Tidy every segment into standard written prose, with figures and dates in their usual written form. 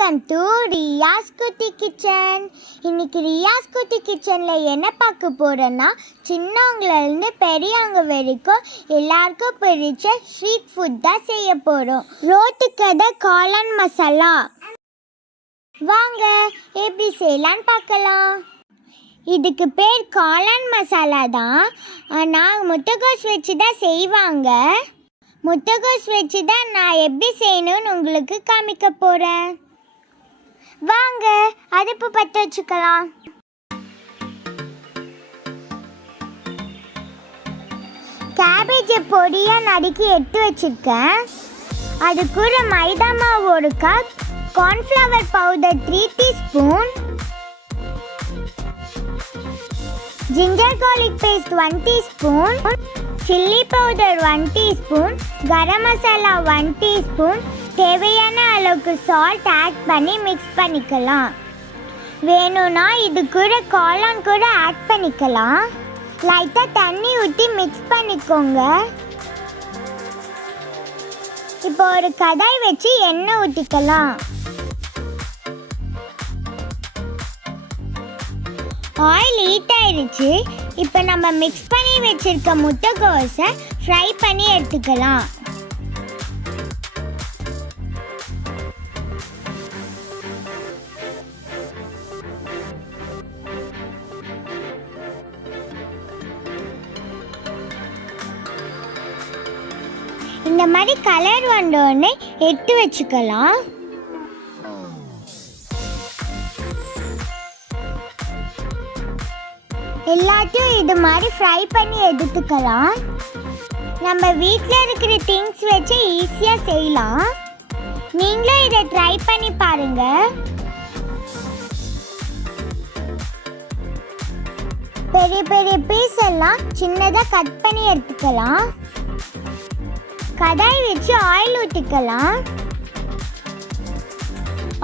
Welcome to Riyaz குட்டி kitchen. இன்னைக்கு ரியாஸ் குட்டி கிச்சனில் என்ன பார்க்க போகிறோன்னா, சின்னவங்கலேருந்து பெரியவங்க வரைக்கும் எல்லாருக்கும் பிடிச்ச ஸ்ட்ரீட் ஃபுட் தான் செய்ய போகிறோம். ரோட்டுக்கடை காளான் மசாலா. வாங்க எப்படி செய்யலான்னு பார்க்கலாம். இதுக்கு பேர் காளான் மசாலா தான். ஆனால் முட்டைகோஸ் வச்சு தான் செய்வாங்க. முட்டைகோஸ் வச்சு தான் நான் எப்படி செய்யணும்னு உங்களுக்கு காமிக்க போகிறேன். வாங்க அடுப்பு பற்ற வச்சுக்கலாம். கேபேஜை பொடியாக நறுக்கி எடுத்து வச்சுருக்கேன். அது கூட மைதா மாவு 1 cup, cornflour powder 3 teaspoon, ginger garlic paste 1 teaspoon, chilli powder 1 teaspoon, garam masala 1 teaspoon, தேவையான அளவுக்கு சால்ட் ஆட் பண்ணி மிக்ஸ் பண்ணிக்கலாம். வேணும்னா இது கூட காளான் கூட ஆட் பண்ணிக்கலாம். லைட்டாக தண்ணி ஊற்றி மிக்ஸ் பண்ணிக்கோங்க. இப்போ ஒரு கடாய் வச்சு எண்ணெய் ஊற்றிக்கலாம். ஆயில் ஹீட் ஆயிடுச்சு. இப்போ நம்ம மிக்ஸ் பண்ணி வச்சிருக்க முட்டைகோஸை ஃப்ரை பண்ணி எடுத்துக்கலாம். இந்த மாதிரி கலர் வந்தோடனே எடுத்து வச்சுக்கலாம். எல்லாத்தையும் இது மாதிரி ஃப்ரை பண்ணி எடுத்துக்கலாம். நம்ம வீட்டில் இருக்கிற திங்ஸ் வச்சு ஈஸியாக செய்யலாம். நீங்களும் இதை ட்ரை பண்ணி பாருங்க. பெரிய பெரிய பீஸ் எல்லாம் சின்னதாக கட் பண்ணி எடுத்துக்கலாம். கடாய் வச்சு ஆயில் ஊற்றிக்கலாம்.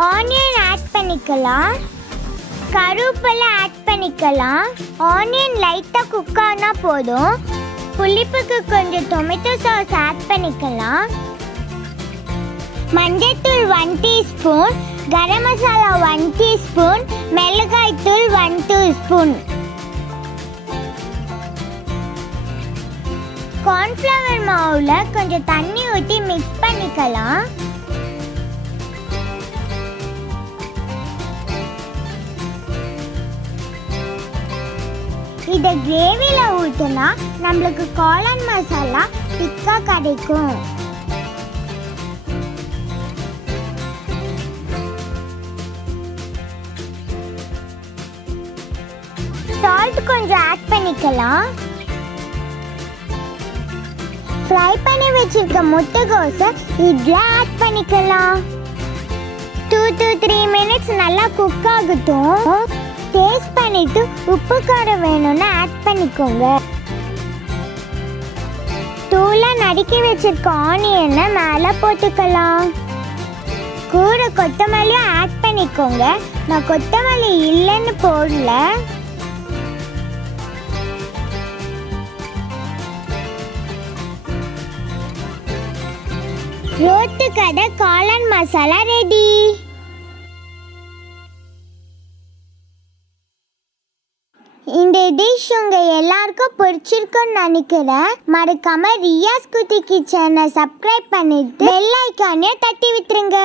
ஆனியன் ஆட் பண்ணிக்கலாம். கருவேப்பிலை ஆட் பண்ணிக்கலாம். ஆனியன் லைட்டாக குக் ஆனால் போதும். புளிப்புக்கு கொஞ்சம் டொமேட்டோ சாஸ் ஆட் பண்ணிக்கலாம். மஞ்சள்தூள் 1 டீஸ்பூன், கரம் மசாலா 1 டீஸ்பூன், மிளகாய் தூள் 1 டீஸ்பூன், கார்ன்ஃப்ளவர் மாவில் கொஞ்சம் தண்ணி ஊற்றி மிக்ஸ் பண்ணிக்கலாம். இதை கிரேவியில் ஊற்றினா நம்மளுக்கு காளான் மசாலா திக்காக கிடைக்கும். சால்ட் கொஞ்சம் ஆட் பண்ணிக்கலாம். ஃப்ரை பண்ணி வச்சிருக்க முட்டைகோஸை இதில் ஆட் பண்ணிக்கலாம். 2 to 3 minutes நல்லா குக் ஆகட்டும். டேஸ்ட் பண்ணிட்டு உப்பு காரம் வேணும்னு ஆட் பண்ணிக்கோங்க. தூளை நறுக்கி வச்சிருக்க ஆனியனை மேலே போட்டுக்கலாம். கூட கொத்தமல்லியும் ஆட் பண்ணிக்கோங்க. நான் கொத்தமல்லி இல்லைன்னு போடல. ரோட்டுக்கடை காளான் மசாலா ரெடி. இந்த டிஷ் உங்கள் எல்லாருக்கும் பிடிச்சிருக்குன்னு நினைக்கிறேன். மறக்காம ரியாஸ் குட்டி கிச்சனை சப்ஸ்கிரைப் பண்ணிட்டு பெல் ஐக்கானே தட்டி விட்டுருங்க.